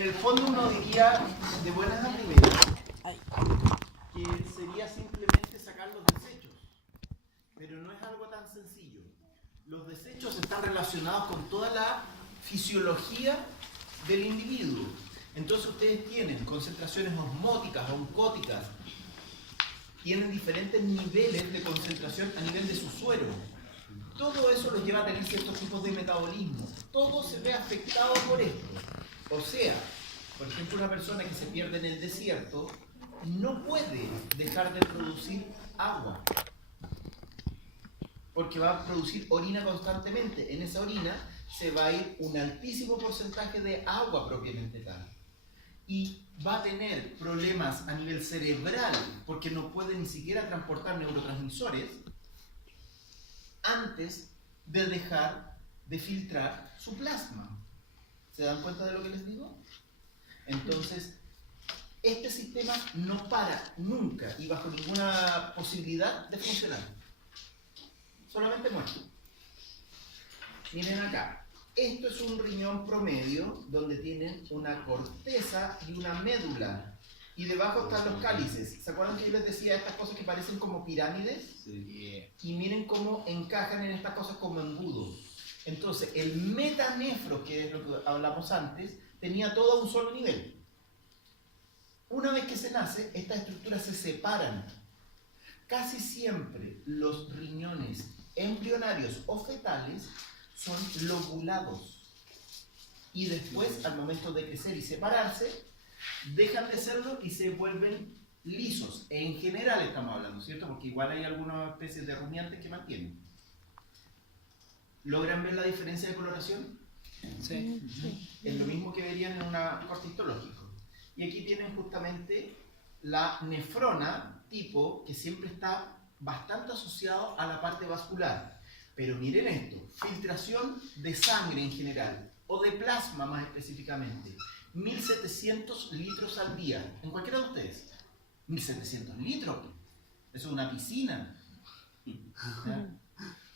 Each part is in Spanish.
En el fondo uno diría de buenas a primeras que sería simplemente sacar los desechos, pero no es algo tan sencillo. Los desechos están relacionados con toda la fisiología del individuo. Entonces ustedes tienen concentraciones osmóticas, oncóticas, tienen diferentes niveles de concentración a nivel de su suero. Todo eso los lleva a tener ciertos tipos de metabolismo. Todo se ve afectado por esto. O sea, por ejemplo, una persona que se pierde en el desierto no puede dejar de producir agua, porque va a producir orina constantemente. En esa orina se va a ir un altísimo porcentaje de agua propiamente tal. Y va a tener problemas a nivel cerebral, porque no puede ni siquiera transportar neurotransmisores antes de dejar de filtrar su plasma. ¿Se dan cuenta de lo que les digo? Entonces, este sistema no para nunca y bajo ninguna posibilidad de funcionar. Solamente muere. Miren acá. Esto es un riñón promedio donde tienen una corteza y una médula. Y debajo están los cálices. ¿Se acuerdan que yo les decía estas cosas que parecen como pirámides? Sí. Y miren cómo encajan en estas cosas como embudos. Entonces, el metanefro, que es lo que hablamos antes, tenía todo a un solo nivel. Una vez que se nace, estas estructuras se separan. Casi siempre los riñones embrionarios o fetales son lobulados. Y después, al momento de crecer y separarse, dejan de serlo y se vuelven lisos. En general estamos hablando, ¿cierto? Porque igual hay algunas especies de rumiantes que mantienen. ¿Logran ver la diferencia de coloración? Sí. Es lo mismo que verían en un corte histológico. Y aquí tienen justamente la nefrona tipo, que siempre está bastante asociado a la parte vascular. Pero miren esto, filtración de sangre en general, o de plasma más específicamente. 1700 litros al día, en cualquiera de ustedes. 1700 litros, eso es una piscina. ¿Ya?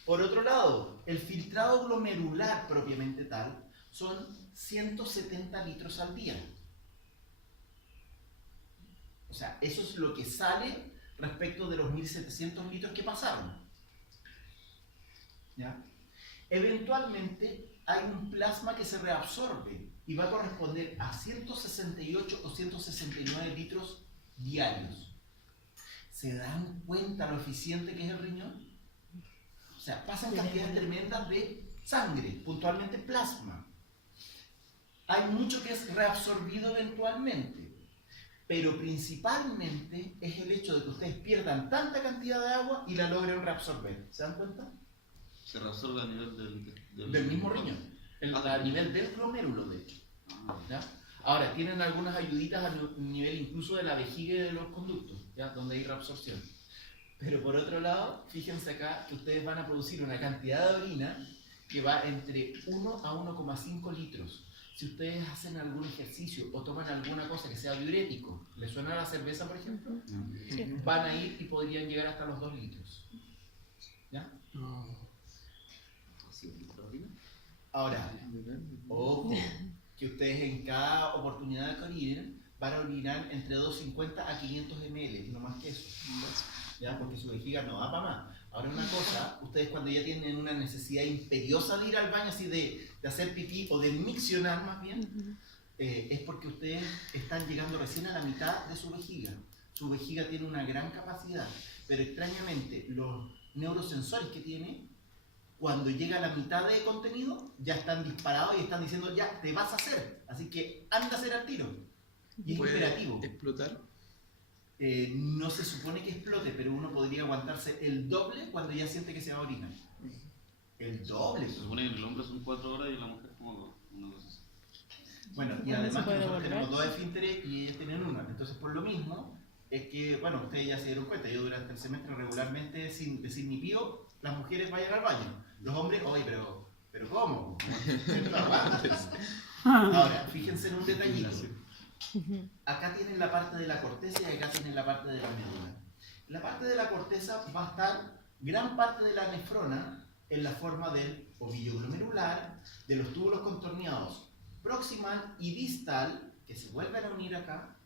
Por otro lado, el filtrado glomerular propiamente tal son 170 litros al día. O sea, eso es lo que sale respecto de los 1700 litros que pasaron. ¿Ya? Eventualmente hay un plasma que se reabsorbe y va a corresponder a 168 o 169 litros diarios. ¿Se dan cuenta lo eficiente que es el riñón? O sea, pasan cantidades tremendas de sangre, puntualmente plasma. Hay mucho que es reabsorbido eventualmente, pero principalmente es el hecho de que ustedes pierdan tanta cantidad de agua y la logren reabsorber. ¿Se dan cuenta? Se reabsorbe a nivel del mismo riñón, a nivel del glomérulo, de hecho. ¿Ya? Ahora, tienen algunas ayuditas a nivel incluso de la vejiga y de los conductos, ¿ya? Donde hay reabsorción. Pero por otro lado, fíjense acá que ustedes van a producir una cantidad de orina que va entre 1 a 1,5 litros. Si ustedes hacen algún ejercicio o toman alguna cosa que sea diurético, ¿les suena la cerveza, por ejemplo? Sí. Van a ir y podrían llegar hasta los 2 litros. ¿Ya? Ahora, ojo, que ustedes en cada oportunidad que orinen van a orinar entre 250 a 500 ml, no más que eso. ¿Ya? Porque su vejiga no va para más. Ahora una cosa, ustedes cuando ya tienen una necesidad imperiosa de ir al baño, así de hacer pipí o de miccionar más bien, es porque ustedes están llegando recién a la mitad de su vejiga. Su vejiga tiene una gran capacidad, pero extrañamente los neurosensores que tiene, cuando llega a la mitad de contenido, ya están disparados y están diciendo, ya, te vas a hacer, así que anda a hacer al tiro. Y es imperativo. ¿Explotar? No se supone que explote, pero uno podría aguantarse el doble cuando ya siente que se va a orinar. El doble. Se supone que el hombre son 4 horas y la mujer como 2. Una cosa así. Bueno, y además que nosotros tenemos 2 esfínteres y ellas tienen 1. Entonces, por lo mismo, es que, bueno, ustedes ya se dieron cuenta, yo durante el semestre regularmente, sin decir ni pío, las mujeres vayan al baño. Los hombres, oye, pero ¿cómo? Ahora, fíjense en un detallito. Acá tienen la parte de la corteza y acá tienen la parte de la médula. La parte de la corteza va a estar gran parte de la nefrona en la forma del ovillo glomerular, de los túbulos contorneados proximal y distal que se vuelven a unir acá,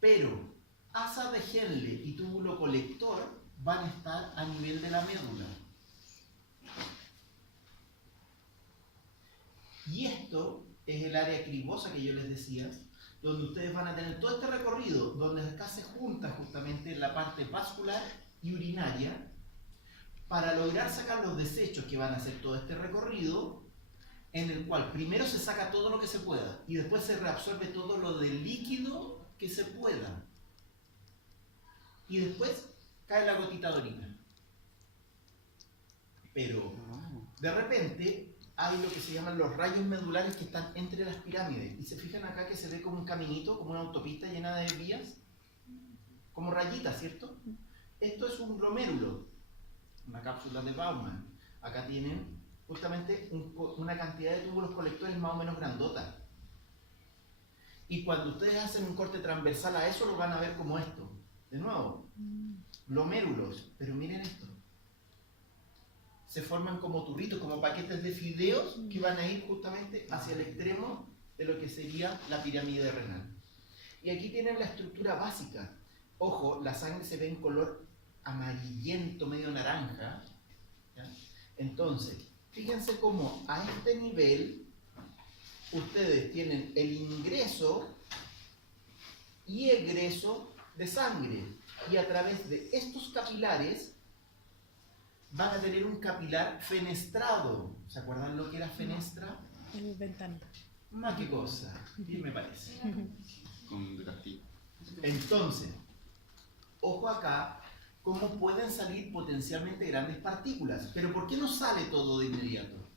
pero asa de Henle y túbulo colector van a estar a nivel de la médula. Y esto es el área cribosa que yo les decía, donde ustedes van a tener todo este recorrido, donde acá se junta justamente la parte vascular y urinaria, para lograr sacar los desechos que van a hacer todo este recorrido, en el cual primero se saca todo lo que se pueda, y después se reabsorbe todo lo de líquido que se pueda. Y después cae la gotita de orina. Pero de repente hay lo que se llaman los rayos medulares que están entre las pirámides. Y se fijan acá que se ve como un caminito, como una autopista llena de vías, como rayitas, ¿cierto? Esto es un glomérulo, una cápsula de Baumann. Acá tienen justamente una cantidad de túbulos colectores más o menos grandota. Y cuando ustedes hacen un corte transversal a eso, lo van a ver como esto. De nuevo, glomérulos. Pero miren esto. Se forman como turritos, como paquetes de fideos que van a ir justamente hacia el extremo de lo que sería la pirámide renal. Y aquí tienen la estructura básica. Ojo, la sangre se ve en color amarillento, medio naranja. ¿Ya? Entonces, fíjense cómo a este nivel ustedes tienen el ingreso y egreso de sangre. Y a través de estos capilares van a tener un capilar fenestrado. ¿Se acuerdan lo que era fenestra? El ventana. Más que cosa, bien me parece. Con grafito. Entonces, ojo acá, cómo pueden salir potencialmente grandes partículas. Pero ¿por qué no sale todo de inmediato?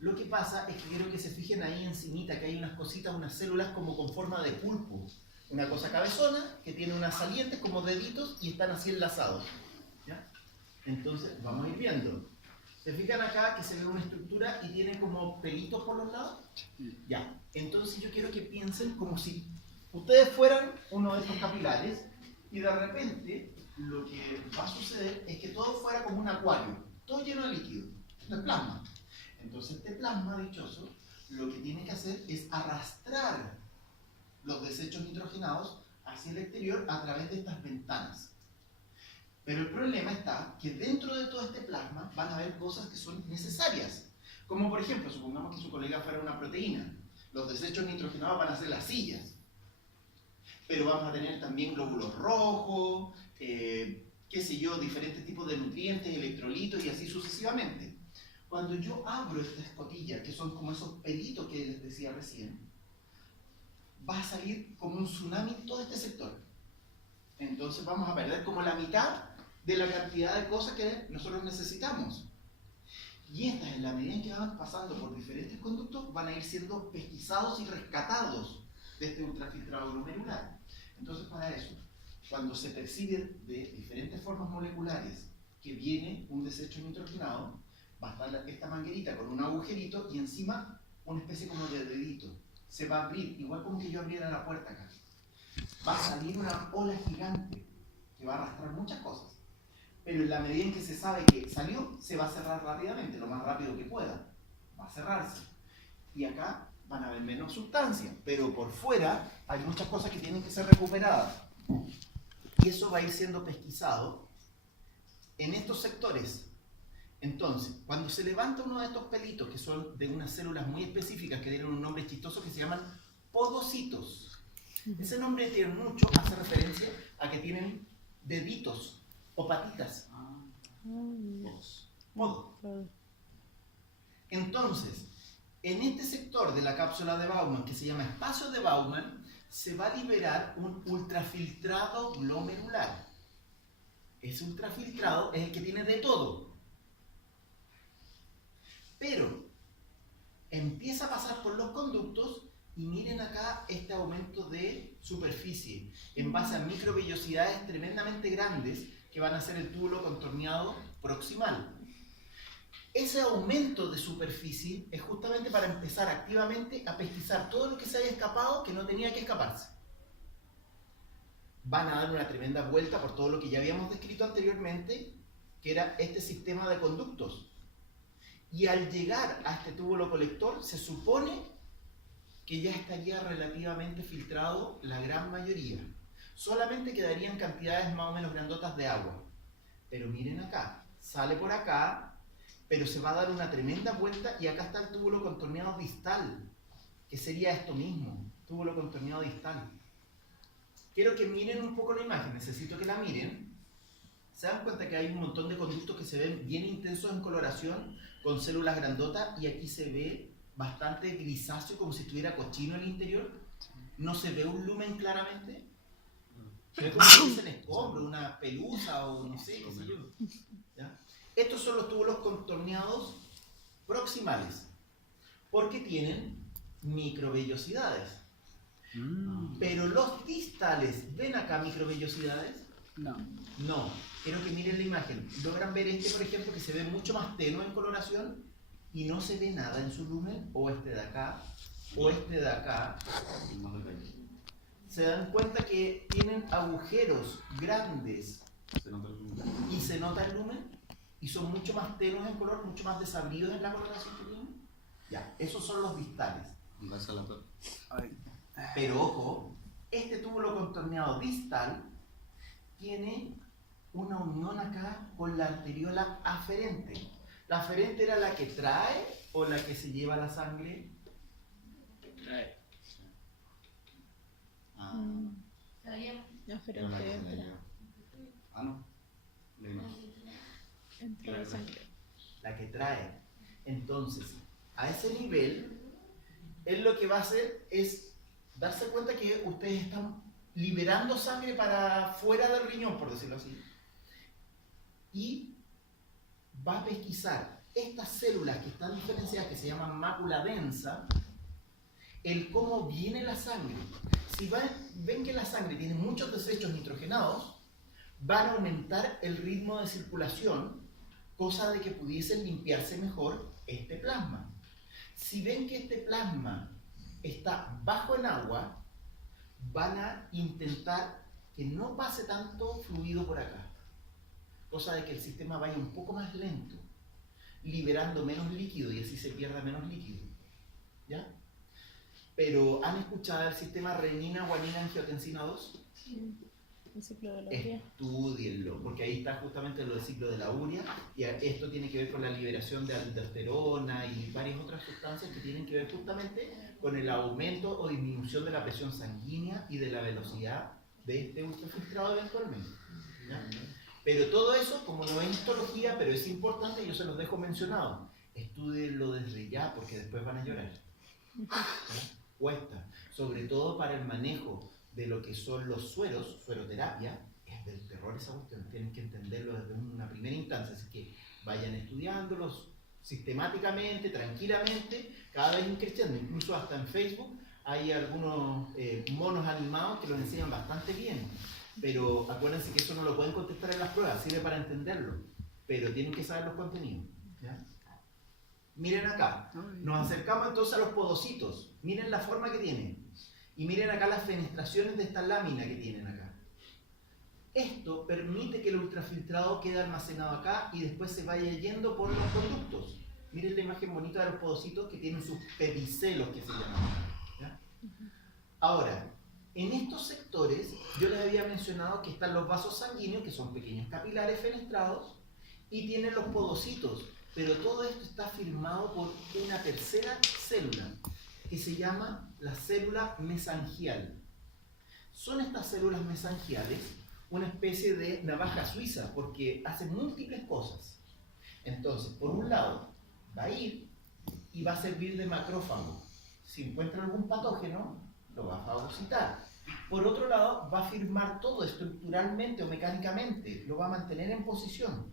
Lo que pasa es que quiero que se fijen ahí encimita que hay unas cositas, unas células como con forma de pulpo. Una cosa cabezona que tiene unas salientes como deditos y están así enlazados. ¿Ya? Entonces, vamos a ir viendo. ¿Se fijan acá que se ve una estructura y tiene como pelitos por los lados? Ya. Entonces yo quiero que piensen como si ustedes fueran uno de estos capilares y de repente lo que va a suceder es que todo fuera como un acuario, todo lleno de líquido. Esto es plasma. Entonces este plasma dichoso lo que tiene que hacer es arrastrar los desechos nitrogenados hacia el exterior a través de estas ventanas. Pero el problema está que dentro de todo este plasma van a haber cosas que son necesarias. Como por ejemplo, supongamos que su colega fuera una proteína. Los desechos nitrogenados van a ser las sillas. Pero vamos a tener también glóbulos rojos, qué sé yo, diferentes tipos de nutrientes, electrolitos y así sucesivamente. Cuando yo abro esta escotilla, que son como esos pelitos que les decía recién, va a salir como un tsunami todo este sector. Entonces vamos a perder como la mitad de la cantidad de cosas que nosotros necesitamos. Y estas, en la medida en que van pasando por diferentes conductos, van a ir siendo pesquisados y rescatados de este ultrafiltrado glomerular. Entonces, para eso, cuando se percibe de diferentes formas moleculares que viene un desecho nitrogenado, va a estar esta manguerita con un agujerito y encima una especie como de dedito. Se va a abrir, igual como que yo abriera la puerta acá. Va a salir una ola gigante que va a arrastrar muchas cosas. Pero en la medida en que se sabe que salió, se va a cerrar rápidamente, lo más rápido que pueda. Va a cerrarse. Y acá van a haber menos sustancia, pero por fuera hay muchas cosas que tienen que ser recuperadas. Y eso va a ir siendo pesquisado en estos sectores. Entonces, cuando se levanta uno de estos pelitos, que son de unas células muy específicas que tienen un nombre chistoso que se llaman podocitos. Ese nombre tiene mucho, hace referencia a que tienen deditos o patitas. Podo. Entonces, en este sector de la cápsula de Baumann, que se llama espacio de Baumann, se va a liberar un ultrafiltrado glomerular. Ese ultrafiltrado es el que tiene de todo. Pero empieza a pasar por los conductos y miren acá este aumento de superficie en base a microvellosidades tremendamente grandes que van a ser el túbulo contorneado proximal. Ese aumento de superficie es justamente para empezar activamente a pesquisar todo lo que se haya escapado que no tenía que escaparse. Van a dar una tremenda vuelta por todo lo que ya habíamos descrito anteriormente, que era este sistema de conductos. Y al llegar a este túbulo colector, se supone que ya estaría relativamente filtrado la gran mayoría. Solamente quedarían cantidades más o menos grandotas de agua. Pero miren acá, sale por acá, pero se va a dar una tremenda vuelta y acá está el túbulo contorneado distal, que sería esto mismo, túbulo contorneado distal. Quiero que miren un poco la imagen, necesito que la miren. Se dan cuenta que hay un montón de conductos que se ven bien intensos en coloración, con células grandotas, y aquí se ve bastante grisáceo, como si estuviera cochino el interior. No se ve un lumen claramente. Se ve como si fuese un escombro, una pelusa o no sé, qué sé yo. ¿Ya? Estos son los túbulos contorneados proximales, porque tienen microvellosidades. Pero los distales, ¿ven acá microvellosidades? No. No. Quiero que miren la imagen. Logran ver este, por ejemplo, que se ve mucho más tenue en coloración y no se ve nada en su lumen, o este de acá, o este de acá. Se dan cuenta que tienen agujeros grandes y se nota el lumen y son mucho más tenues en color, mucho más desabridos en la coloración que tienen. Ya, esos son los distales. Pero ojo, este túbulo contorneado distal tiene una unión acá con la arteriola aferente. ¿La aferente era la que trae o la que se lleva la sangre? Trae. Aferente entra. No. Entra la sangre. La que trae. Entonces, a ese nivel, él lo que va a hacer es darse cuenta que ustedes están liberando sangre para fuera del riñón, por decirlo así. Y va a pesquisar estas células que están diferenciadas, que se llaman mácula densa, el cómo viene la sangre. Si ven que la sangre tiene muchos desechos nitrogenados, van a aumentar el ritmo de circulación, cosa de que pudiesen limpiarse mejor este plasma. Si ven que este plasma está bajo en agua, van a intentar que no pase tanto fluido por acá, cosa de que el sistema vaya un poco más lento, liberando menos líquido y así se pierda menos líquido. ¿Ya? Pero ¿han escuchado el sistema renina-guanina-angiotensina 2? Sí. El ciclo de la urea. Estúdienlo, porque ahí está justamente lo del ciclo de la urea, y esto tiene que ver con la liberación de aldosterona y varias otras sustancias que tienen que ver justamente con el aumento o disminución de la presión sanguínea y de la velocidad de este ultrafiltrado eventualmente. ¿Ya? Pero todo eso, como no es histología, pero es importante, yo se los dejo mencionado. Estúdienlo desde ya, porque después van a llorar. ¿Ya? Cuesta, sobre todo para el manejo de lo que son los sueros, sueroterapia, es del terror esa cuestión, tienen que entenderlo desde una primera instancia, así que vayan estudiándolos sistemáticamente, tranquilamente, cada vez creciendo, incluso hasta en Facebook hay algunos monos animados que los enseñan bastante bien, pero acuérdense que eso no lo pueden contestar en las pruebas, sirve para entenderlo, pero tienen que saber los contenidos. ¿Ya? Miren acá, nos acercamos entonces a los podocitos, miren la forma que tienen. Y miren acá las fenestraciones de esta lámina que tienen acá. Esto permite que el ultrafiltrado quede almacenado acá y después se vaya yendo por los conductos. Miren la imagen bonita de los podocitos que tienen sus pedicelos, que se llaman. ¿Ya? Ahora, en estos sectores yo les había mencionado que están los vasos sanguíneos, que son pequeños capilares fenestrados, y tienen los podocitos, pero todo esto está firmado por una tercera célula, que se llama la célula mesangial. Son estas células mesangiales una especie de navaja suiza, porque hacen múltiples cosas. Entonces, por un lado, va a ir y va a servir de macrófago. Si encuentra algún patógeno, lo va a fagocitar. Por otro lado, va a firmar todo estructuralmente o mecánicamente, lo va a mantener en posición.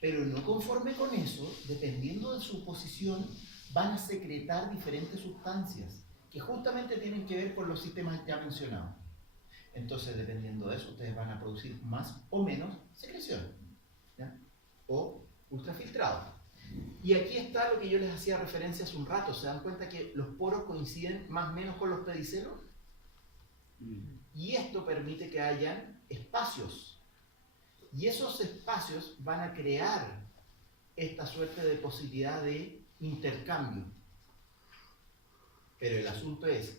Pero no conforme con eso, dependiendo de su posición, van a secretar diferentes sustancias que justamente tienen que ver con los sistemas ya mencionados. Entonces, dependiendo de eso, ustedes van a producir más o menos secreción, ¿ya? O ultrafiltrado. Y aquí está lo que yo les hacía referencia hace un rato. ¿Se dan cuenta que los poros coinciden más o menos con los pedicelos? Y esto permite que hayan espacios. Y esos espacios van a crear esta suerte de posibilidad de intercambio. Pero el asunto es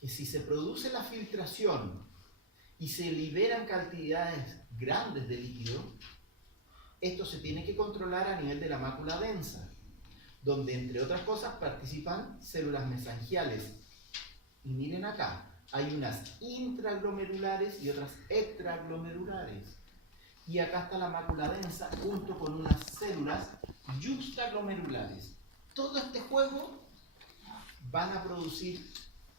que si se produce la filtración y se liberan cantidades grandes de líquido, esto se tiene que controlar a nivel de la mácula densa, donde entre otras cosas participan células mesangiales. Y miren acá, hay unas intraglomerulares y otras extraglomerulares. Y acá está la mácula densa junto con unas células yuxtaglomerulares. Todo este juego van a producir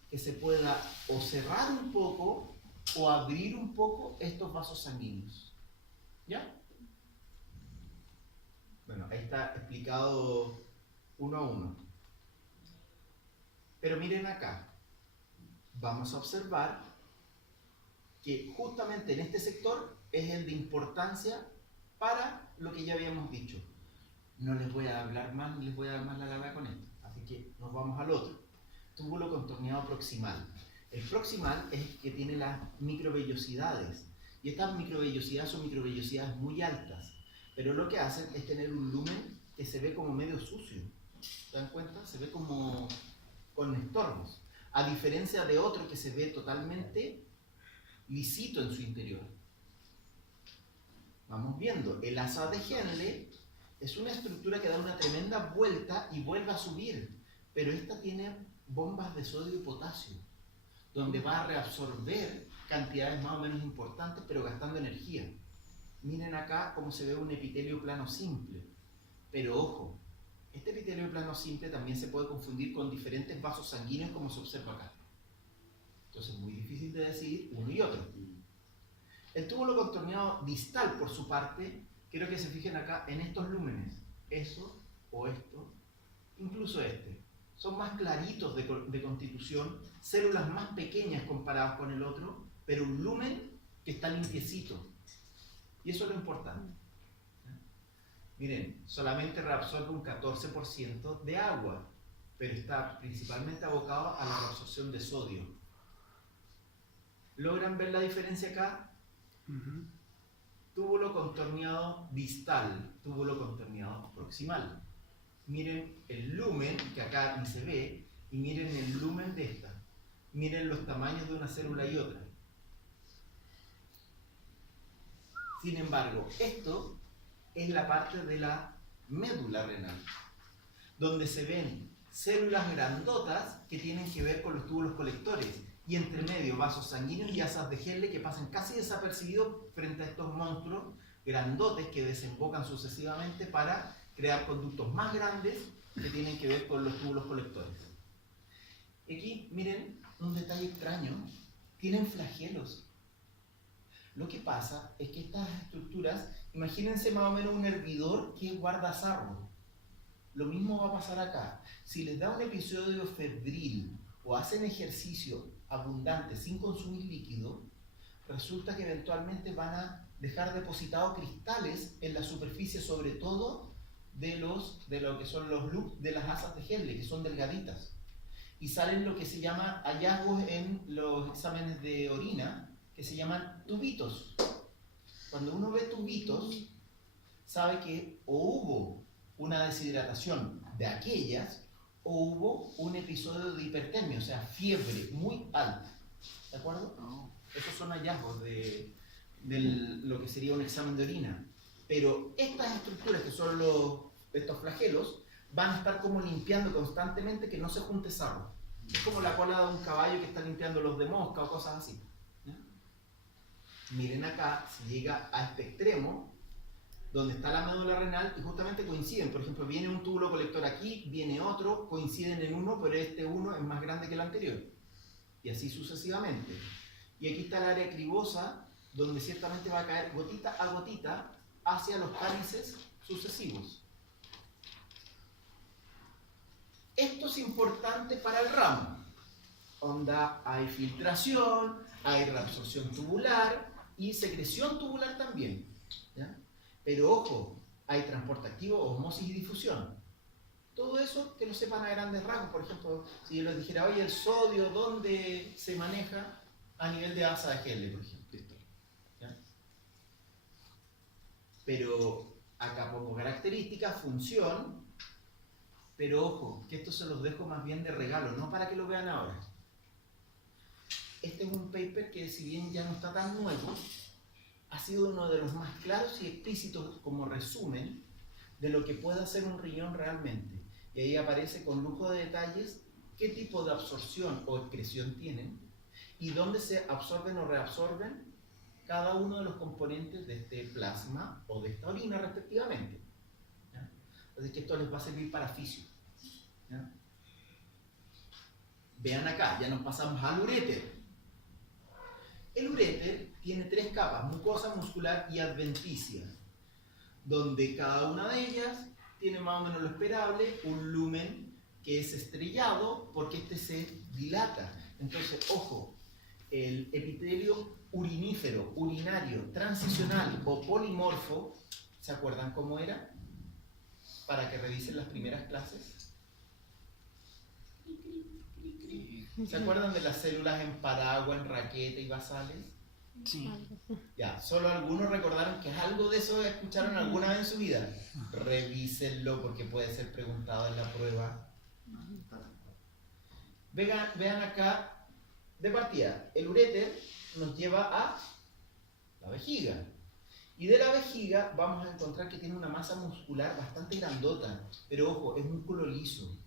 que se pueda o cerrar un poco o abrir un poco estos vasos sanguíneos. ¿Ya? Bueno, ahí está explicado uno a uno. Pero miren acá, vamos a observar que justamente en este sector es el de importancia para lo que ya habíamos dicho. No les voy a hablar más, ni les voy a dar más la larga con esto, así que nos vamos al otro. Túbulo contorneado proximal. El proximal es el que tiene las microvellosidades, y estas microvellosidades son microvellosidades muy altas, pero lo que hacen es tener un lumen que se ve como medio sucio. ¿Se dan cuenta? Se ve como con estorbos, a diferencia de otro que se ve totalmente lisito en su interior. Vamos viendo, el asa de Henle es una estructura que da una tremenda vuelta y vuelve a subir, pero esta tiene bombas de sodio y potasio, donde va a reabsorber cantidades más o menos importantes, pero gastando energía. Miren acá cómo se ve un epitelio plano simple, pero ojo, este epitelio plano simple también se puede confundir con diferentes vasos sanguíneos como se observa acá. Entonces es muy difícil de decidir uno y otro. El túbulo contorneado distal, por su parte, quiero que se fijen acá en estos lúmenes. Eso o esto, incluso este. Son más claritos de constitución, células más pequeñas comparadas con el otro, pero un lumen que está limpiecito. Y eso es lo importante. Miren, solamente reabsorbe un 14% de agua, pero está principalmente abocado a la reabsorción de sodio. ¿Logran ver la diferencia acá? Túbulo contorneado distal, túbulo contorneado proximal. Miren el lumen, que acá ni se ve, y miren el lumen de esta. Miren los tamaños de una célula y otra. Sin embargo, esto es la parte de la médula renal, donde se ven células grandotas que tienen que ver con los túbulos colectores, y entre medio vasos sanguíneos y asas de Henle que pasan casi desapercibidos frente a estos monstruos grandotes que desembocan sucesivamente para crear conductos más grandes que tienen que ver con los túbulos colectores. Aquí, miren, un detalle extraño, tienen flagelos. Lo que pasa es que estas estructuras, imagínense más o menos un hervidor que guarda sarro. Lo mismo va a pasar acá. Si les da un episodio febril o hacen ejercicio abundante sin consumir líquido, resulta que eventualmente van a dejar depositados cristales en la superficie, sobre todo de lo que son los loops de las asas de Henle, que son delgaditas. Y salen lo que se llama hallazgos en los exámenes de orina, que se llaman tubitos. Cuando uno ve tubitos, sabe que o hubo una deshidratación de aquellas, o hubo un episodio de hipertermia, o sea, fiebre muy alta. ¿De acuerdo? Esos son hallazgos de lo que sería un examen de orina. Pero estas estructuras, que son estos flagelos, van a estar como limpiando constantemente que no se junte sarro. Es como la cola de un caballo que está limpiando los de mosca o cosas así. ¿Ya? Miren acá, se llega a este extremo, donde está la médula renal, y justamente coinciden. Por ejemplo, viene un túbulo colector aquí, viene otro, coinciden en uno, pero este uno es más grande que el anterior. Y así sucesivamente. Y aquí está el área cribosa, donde ciertamente va a caer gotita a gotita hacia los cálices sucesivos. Esto es importante para el ramo. Onda, hay filtración, hay reabsorción tubular y secreción tubular también. ¿Ya? Pero ojo, hay transporte activo, osmosis y difusión. Todo eso que lo sepan a grandes rasgos. Por ejemplo, si yo les dijera, oye, el sodio, ¿dónde se maneja? A nivel de asa de Henle, por ejemplo. ¿Ya? Pero acá pongo características, función, Pero ojo, que esto se los dejo más bien de regalo, no para que lo vean ahora. Este es un paper que, si bien ya no está tan nuevo, ha sido uno de los más claros y explícitos como resumen de lo que puede hacer un riñón realmente. Y ahí aparece con lujo de detalles qué tipo de absorción o excreción tienen y dónde se absorben o reabsorben cada uno de los componentes de este plasma o de esta orina respectivamente. ¿Ya? Así que esto les va a servir para fisio. ¿Ya? Vean acá, ya nos pasamos al uréter. El uréter tiene 3 capas, mucosa, muscular y adventicia, donde cada una de ellas tiene más o menos lo esperable, un lumen que es estrellado porque este se dilata. Entonces, ojo, el epitelio urinífero, urinario, transicional o polimorfo, ¿se acuerdan cómo era? Para que revisen las primeras clases. ¿Se acuerdan de las células en paragua, en raqueta y basales? Sí. Ya, solo algunos recordaron que algo de eso escucharon alguna vez en su vida. Revísenlo porque puede ser preguntado en la prueba. Vean acá, de partida, el uréter nos lleva a la vejiga. Y de la vejiga vamos a encontrar que tiene una masa muscular bastante grandota, pero ojo, es músculo liso.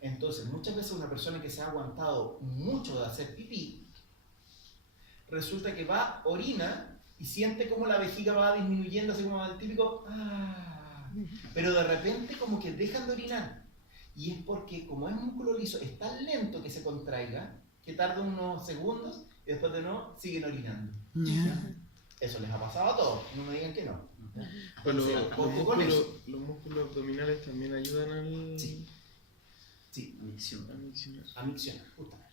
Entonces, muchas veces una persona que se ha aguantado mucho de hacer pipí, resulta que va, orina y siente como la vejiga va disminuyendo, así como el típico pero de repente como que dejan de orinar. Y es porque como es músculo liso, es tan lento que se contraiga, que tarda unos segundos y después de nuevo siguen orinando. Eso les ha pasado a todos, no me digan que no. Pero Entonces, ojo con eso. los músculos abdominales también ayudan al... Sí, a a miccionar, justamente.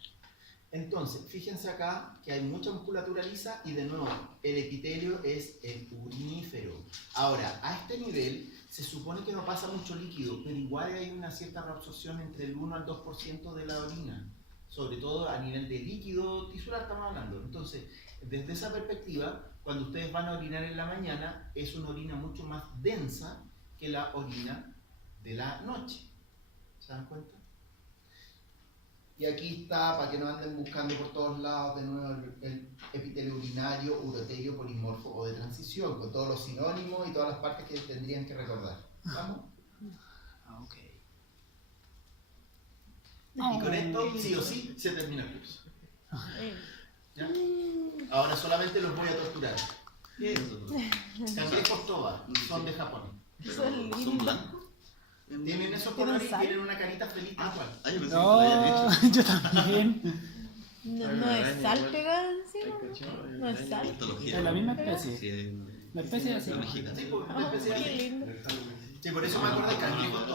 Entonces, fíjense acá que hay mucha musculatura lisa y de nuevo, el epitelio es el urinífero. Ahora, a este nivel se supone que no pasa mucho líquido, pero igual hay una cierta reabsorción entre el 1 al 2% de la orina, sobre todo a nivel de líquido tisular estamos hablando. Entonces, desde esa perspectiva, cuando ustedes van a orinar en la mañana, es una orina mucho más densa que la orina de la noche. ¿Se dan cuenta? Y aquí está, para que no anden buscando por todos lados, de nuevo el epitelio urinario, urotelio, polimorfo o de transición, con todos los sinónimos y todas las partes que tendrían que recordar. ¿Vamos? Ok. Y con esto, sí o sí, se termina el curso. ¿Ya? Ahora solamente los voy a torturar. Cangrejos toba, son de Japón. Son ¿Son lindos. blancos? Tienen esos ¿Tienen colores y sal? tienen una carita feliz tal cual. Ah, yo pensé que lo habían hecho. Yo también. No es sal pegada encima. No es sal. Mitología. Es la misma especie. Sí, La especie es así. la mexicana. Sí, pues, Oh, especial. qué lindo. Sí, por eso me acuerdo de cangrejos